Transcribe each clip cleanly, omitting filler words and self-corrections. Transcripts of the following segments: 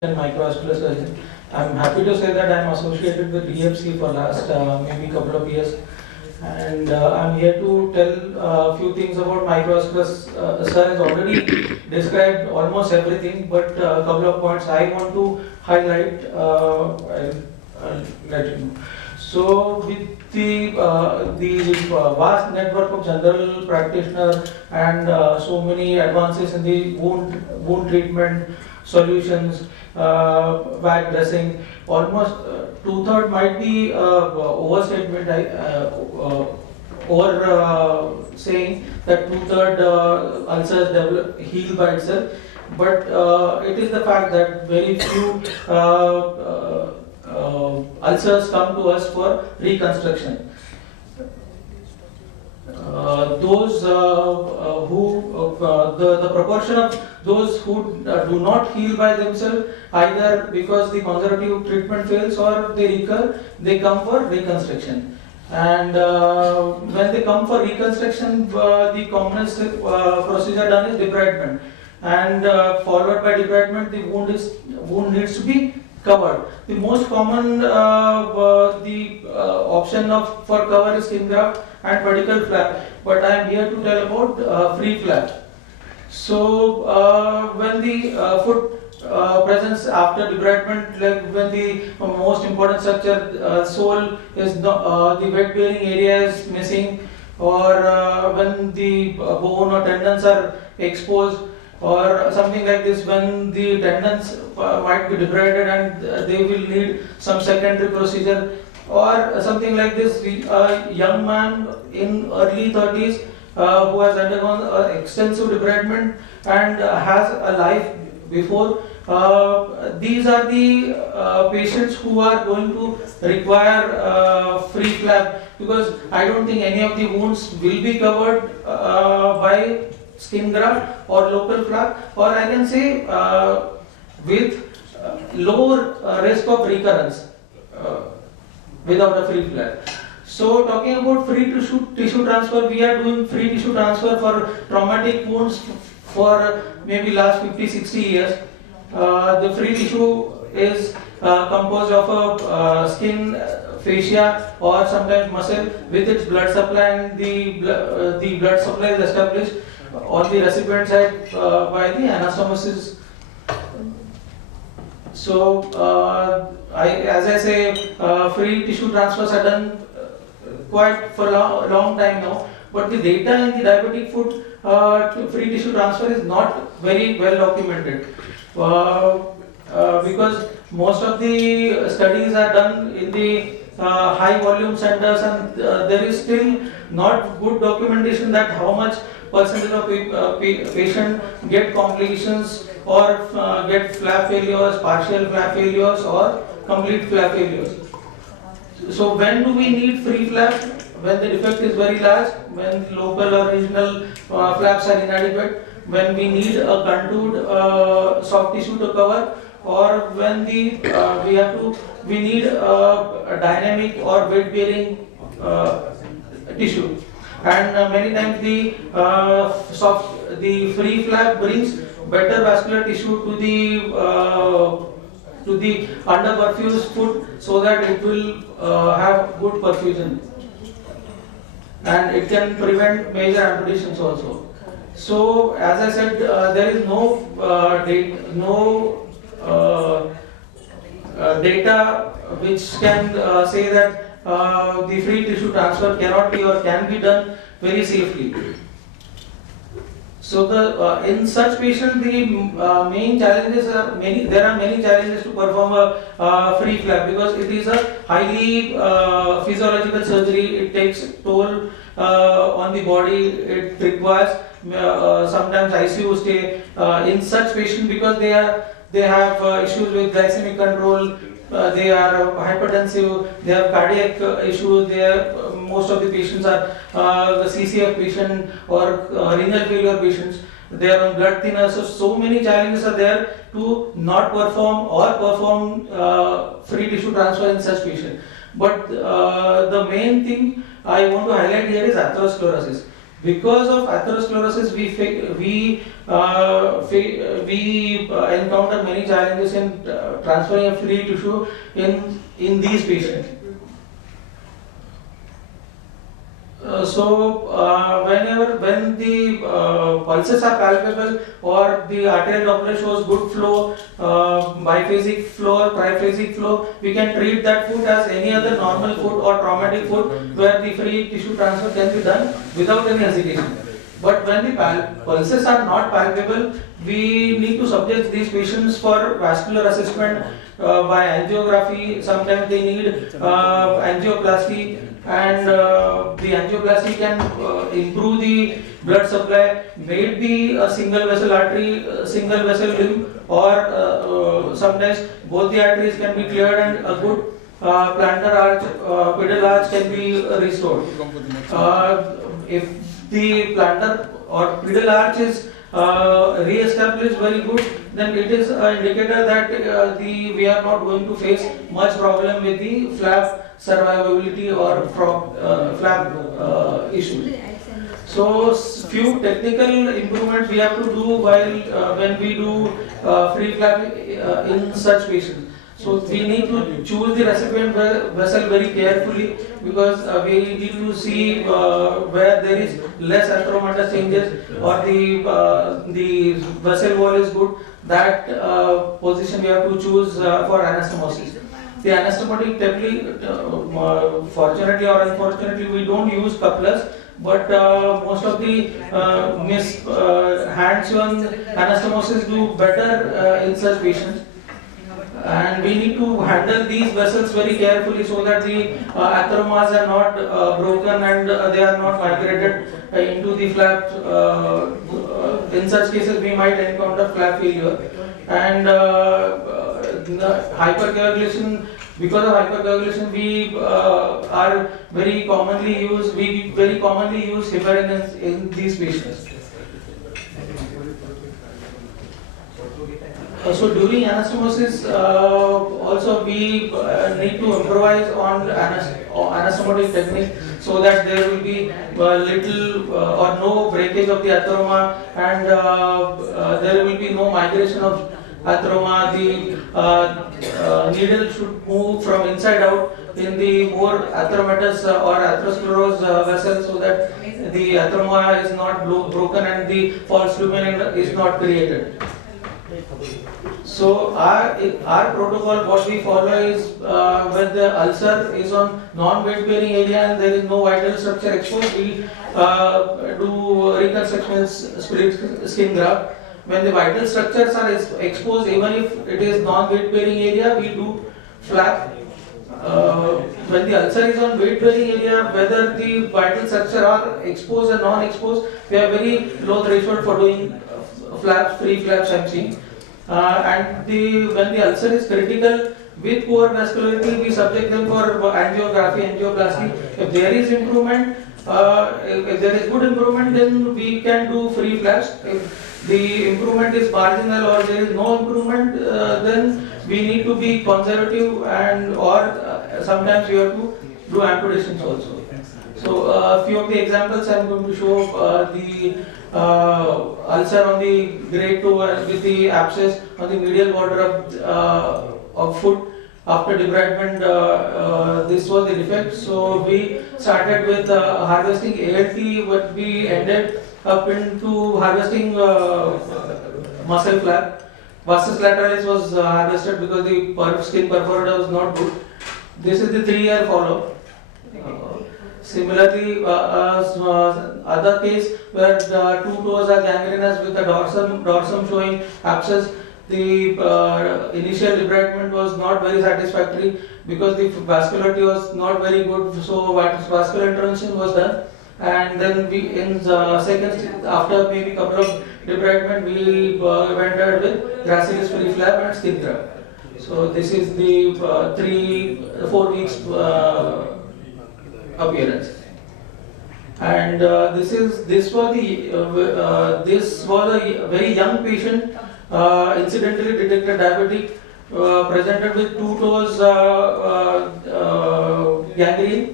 and microvascular surgeon. I'm happy to say that I'm associated with DFC for last maybe couple of years, and I'm here to tell a few things about microvascular. Sir has already described almost everything, but a couple of points I want to highlight. I'll let you know. So with the vast network of general practitioner and so many advances in the wound treatment solutions, back dressing, almost two-third might be overstatement. Saying that two-third ulcers heal by itself, but it is the fact that very few ulcers come to us for reconstruction. The proportion of those who do not heal by themselves, either because the conservative treatment fails or they recur, they come for reconstruction. And when they come for reconstruction, the commonest procedure done is debridement, and followed by debridement, the wound needs to be covered. The most common option for cover is skin graft and vertical flap, but I am here to tell about free flap. So when the foot presence after debridement, like when the most important structure, sole is the wet bearing area is missing, or when the bone or tendons are exposed, or something like this, when the tendons might be debrided and they will need some secondary procedure, or something like this, a young man in early 30s who has undergone extensive debridement and has a life before. These are the patients who are going to require free flap, because I don't think any of the wounds will be covered by skin graft or local flap, or I can say with lower risk of recurrence without a free flap. So talking about free tissue transfer, we are doing free tissue transfer for traumatic wounds for maybe last 50-60 years. The free tissue is composed of a skin, fascia, or sometimes muscle with its blood supply, and the blood supply is established on the recipient side by the anastomoses. So as I say, free tissue transfers are done quite for a long time now, but the data in the diabetic foot free tissue transfer is not very well documented, because most of the studies are done in the high volume centers, and there is still not good documentation that how much percentage of patient get complications or get flap failures, partial flap failures, or complete flap failures. So when do we need free flap? When the defect is very large, when local or regional flaps are inadequate, when we need a contoured soft tissue to cover, or when the we need a dynamic or weight bearing tissue. And many times the free flap brings better vascular tissue to the under-perfused foot, so that it will have good perfusion, and it can prevent major amputations also. So as I said, there is no data which can say that the free tissue transfer cannot be or can be done very safely. So in such patients, the main challenges are many. There are many challenges to perform a free flap, because it is a highly physiological surgery. It takes toll on the body. It requires sometimes ICU stay in such patients, because they have issues with glycemic control. They are hypertensive, they have cardiac issues, most of the patients are the CCF patient or renal failure patients. They are on blood thinners, so many challenges are there to not perform or perform free tissue transfer in such patients. But the main thing I want to highlight here is atherosclerosis. Because of atherosclerosis, we encounter many challenges in transferring a free tissue in these patients. When the pulses are palpable or the arterial Doppler shows good flow, biphasic flow or triphasic flow, we can treat that foot as any other normal foot or traumatic foot where the free tissue transfer can be done without any hesitation. But when the pulses are not palpable, we need to subject these patients for vascular assessment by angiography. Sometimes they need angioplasty, and the angioplasty can improve the blood supply. May it be a single vessel artery, single vessel limb, or sometimes both the arteries can be cleared and a good plantar arch, pedal arch can be restored. If the plantar or pedal arch is re-established very good, then it is an indicator that we are not going to face much problem with the flap survivability or flap issue. So few technical improvements we have to do while when we do free flap in such patients. So we need to choose the recipient vessel very carefully, because we need to see where there is less atheromatous changes or the vessel wall is good. That position we have to choose for anastomosis. The anastomotic technique, fortunately or unfortunately, we don't use couplers, but most of the hands-on anastomosis do better in such patients. And we need to handle these vessels very carefully so that the atheromas are not broken and they are not migrated into the flap. In such cases, we might encounter flap failure. And hypercoagulation, because of hypercoagulation, we very commonly use heparin in these patients. So during anastomosis, also we need to improvise on anastomotic technique so that there will be little or no breakage of the atheroma, and there will be no migration of atheroma. The needle should move from inside out in the more atheromatous or atherosclerosed vessel, so that the atheroma is not broken and the false lumen is not created. So our protocol, what we follow is when the ulcer is on non-weight bearing area and there is no vital structure exposed, we do reconstruction split skin graft. When the vital structures are exposed, even if it is non-weight bearing area, we do flap. When the ulcer is on weight bearing area, whether the vital structure are exposed or non-exposed, we have very low threshold for doing flaps, free flaps I'm seeing. And when the ulcer is critical with poor vascularity, we subject them for angioplasty. If there is improvement, if there is good improvement, then we can do free flaps. If the improvement is marginal or there is no improvement, then we need to be conservative, and sometimes we have to do amputations also. So a few of the examples I am going to show. The ulcer on the grade 2 with the abscess on the medial border of foot after debridement. This was the defect. So we started with harvesting ALT, but we ended up into harvesting muscle flap. Vastus lateralis was harvested because the skin perforator was not good. This is the 3-year follow-up. Similarly, other case where the 2 toes are gangrenous with the dorsum showing abscess. The initial debridement was not very satisfactory because the vascularity was not very good. So vascular intervention was done, and then we in the second, after maybe couple of debridement, we went ahead with gracilis free flap and skin graft. So this is the 4 weeks appearance, and this was a very young patient, incidentally detected diabetic, presented with 2 toes gangrene.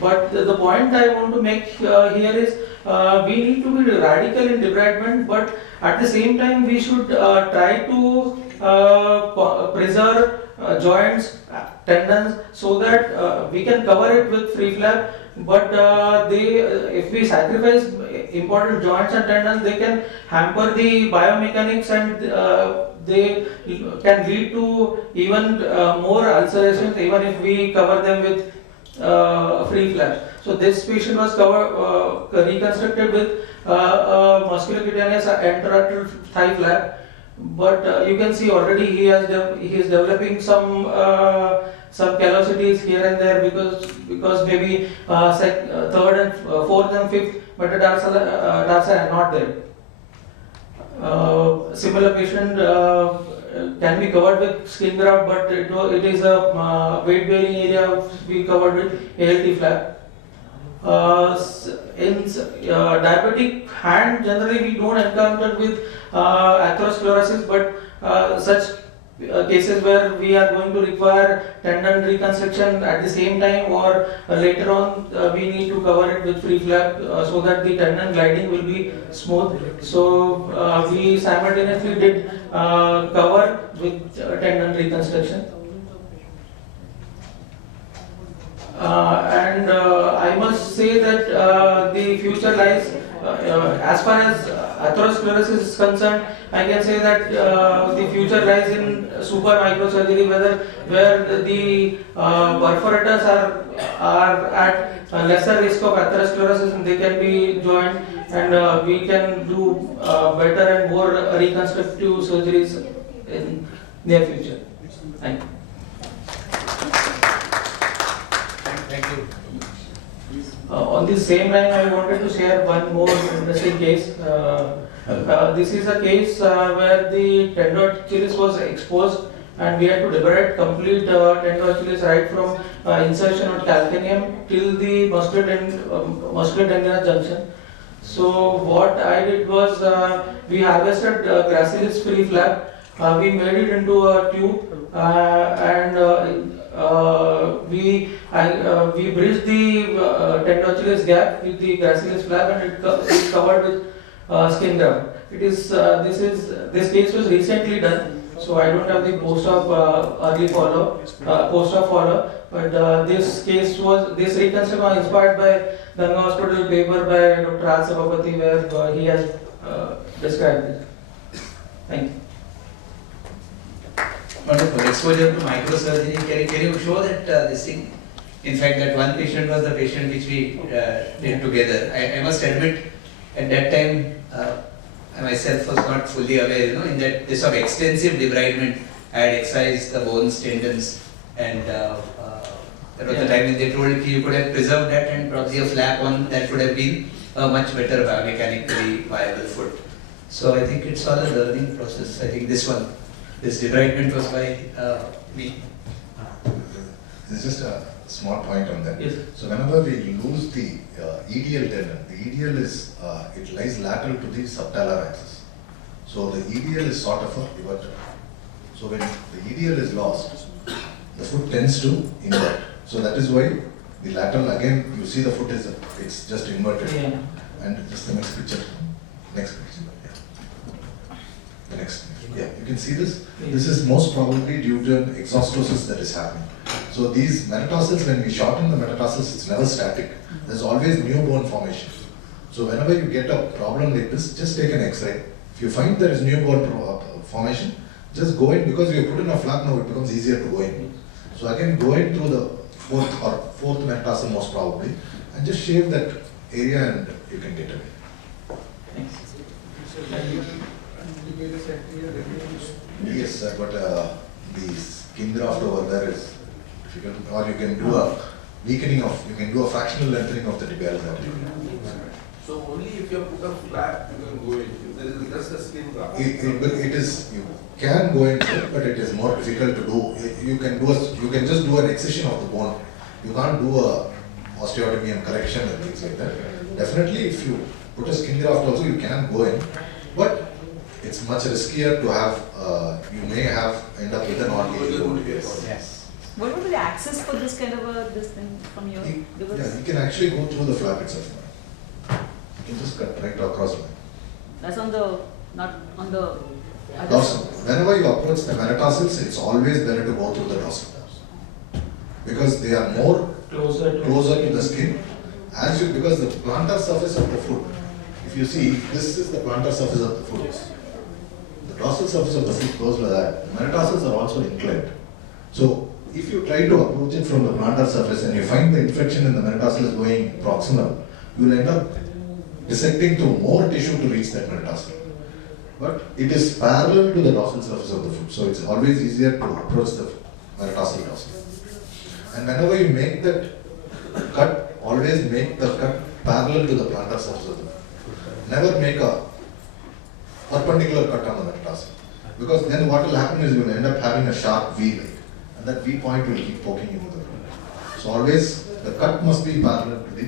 But the point I want to make here is we need to be radical in debridement, but at the same time we should try to preserve joints, tendons, so that we can cover it with free flap. But if we sacrifice important joints and tendons, they can hamper the biomechanics, and they can lead to even more ulcerations, even if we cover them with free flaps. So this patient was reconstructed with musculocutaneous anterolateral thigh flap, but you can see already he is developing some callosities here and there, because maybe third and fourth and fifth metatarsal are not there. Similar patient can be covered with skin graft, but it is a weight bearing area we covered with ALT flap. In diabetic hand, generally we don't encounter with atherosclerosis, but such cases where we are going to require tendon reconstruction at the same time, or later on we need to cover it with free flap so that the tendon gliding will be smooth. So we simultaneously did cover with tendon reconstruction. And I must say that the future lies, as far as atherosclerosis is concerned, I can say that the future lies in super microsurgery, where the perforators are at lesser risk of atherosclerosis, and they can be joined, and we can do better and more reconstructive surgeries in near future. Thank you. Thank you. On the same line, I wanted to share one more interesting case. This is a case where the tendon was exposed, and we had to debride complete tendon right from insertion of calcaneum till the muscular tendinous junction. So what I did was we harvested gracilis free flap. We made it into a tube, and we bridged the tendon gap with the gracilis flap, and it is covered with skin graft. This case was recently done, so I don't have the post-op early post-op follow. But this reconstruction was inspired by Ganga Hospital paper by Dr. R. Sabapathy, where he has described it. Thank you. Wonderful. Exposure to microsurgery. Can you show that this thing? In fact, that one patient was the patient which we did together. I must admit, at that time, I myself was not fully aware, in that this of extensive debridement, I had excised the bones, tendons, and that was the time when they told me you could have preserved that, and probably a flap on that would have been a much better biomechanically viable foot. So I think it's all a learning process. I think this debridement was by me. There's just a small point on that. Yes. So whenever we lose the EDL tendon, the EDL is it lies lateral to the subtalar axis. So the EDL is sort of a pivot. So when the EDL is lost, the foot tends to invert. So that is why the lateral, again you see the foot it's just inverted. Yeah. And just the next picture. Next picture. Yeah. The next. Yeah, you can see this. This is most probably due to an exostosis that is happening. So these metatarsals, when we shorten the metatarsals, it's never static. There's always new bone formation. So whenever you get a problem like this, just take an X-ray. If you find there is new bone formation, just go in, because we have put in a flap now, it becomes easier to go in. So again, go in through the fourth metatarsal most probably, and just shave that area and you can get away. Thanks. Yes, sir, but the skin graft over there is difficult, or you can do a weakening of, you can do a fractional lengthening of the tibial vertebra. So only if you have put a flap, you can go in. If there is just a skin graft. You can go into it, but it is more difficult to do. You can just do an excision of the bone. You can't do a osteotomy and correction and things like that. Definitely, if you put a skin graft also, you can go in, but it's much riskier to have. You may end up with an organ. Yes. What would be the access for this kind of this thing from your? You can actually go through the flap itself. You can just cut right across line. That's on the, not on the other Dorsal. side. Whenever you approach the metatarsals, it's always better to go through the dorsal. Because they are more Closer to the skin. Because the plantar surface of the foot, if you see, this is the plantar surface of the foot. The dorsal surface of the foot goes like that. The metatarsals are also inclined. So, if you try to approach it from the plantar surface and you find the infection in the metatarsal is going proximal, you will end up dissecting through more tissue to reach that metatarsal. But it is parallel to the dorsal surface of the foot, so it's always easier to approach the metatarsal dorsal. And whenever you make that cut, always make the cut parallel to the plantar surface of the foot. Never make a perpendicular cut on the metatarsal. Because then what will happen is you will end up having a sharp V, right? And that V point will keep poking into the foot. So always the cut must be parallel to the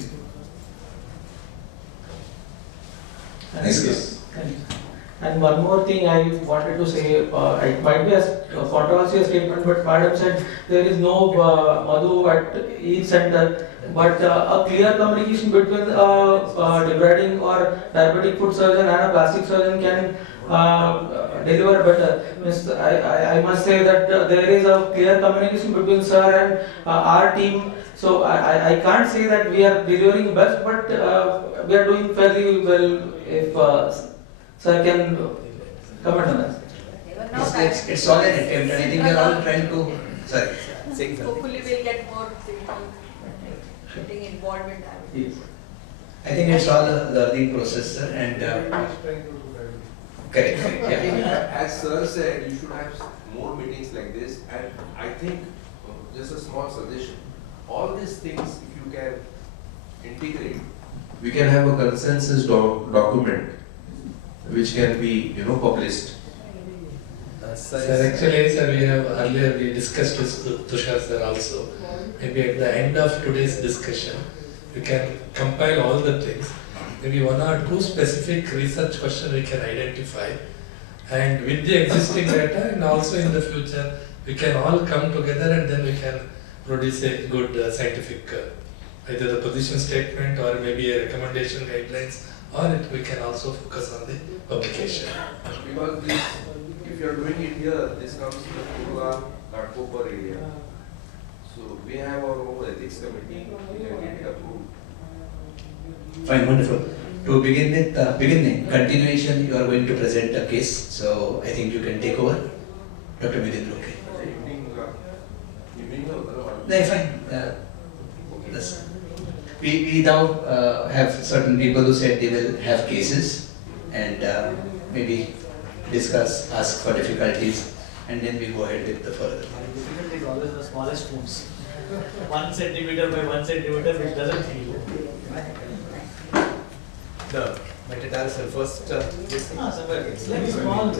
next case. And one more thing I wanted to say, it might be a controversial statement, but Madam said there is no Madhu at each center, but a clear communication between a debriding or diabetic foot surgeon and a plastic surgeon can deliver better. Means I must say that there is a clear communication between sir and our team. So I can't say that we are delivering best, but we are doing fairly well if sir can comment on that. Even now, It's all an attempt, and I think we are all trying to, sorry. hopefully we'll get more people getting involved in that. Yes. I think it's all a learning process, sir, and correct, yeah. As sir said, you should have more meetings like this, and I think, just a small suggestion, all these things, if you can integrate, we can have a consensus document which can be, published. Sir, actually, sir, we discussed with Tushar sir also. Maybe at the end of today's discussion, we can compile all the things. Maybe one or two specific research questions we can identify. And with the existing data and also in the future, we can all come together and then we can produce a good scientific, either the position statement or maybe a recommendation guidelines, or we can also focus on the publication. Because this, if you are doing it here, this comes to the Kurla, Ghatkoper area. So we have our own ethics committee, we can get it approved. Fine, wonderful. To begin with, continuation, you are going to present a case, so I think you can take over. Dr. Milindra, okay. Evening or No, fine. We now have certain people who said they will have cases and maybe discuss, ask for difficulties, and then we go ahead with the further. Difficult is always the smallest spoons. 1 centimeter by 1 centimeter, which doesn't feel. The metatarsal first. It's like small, very small.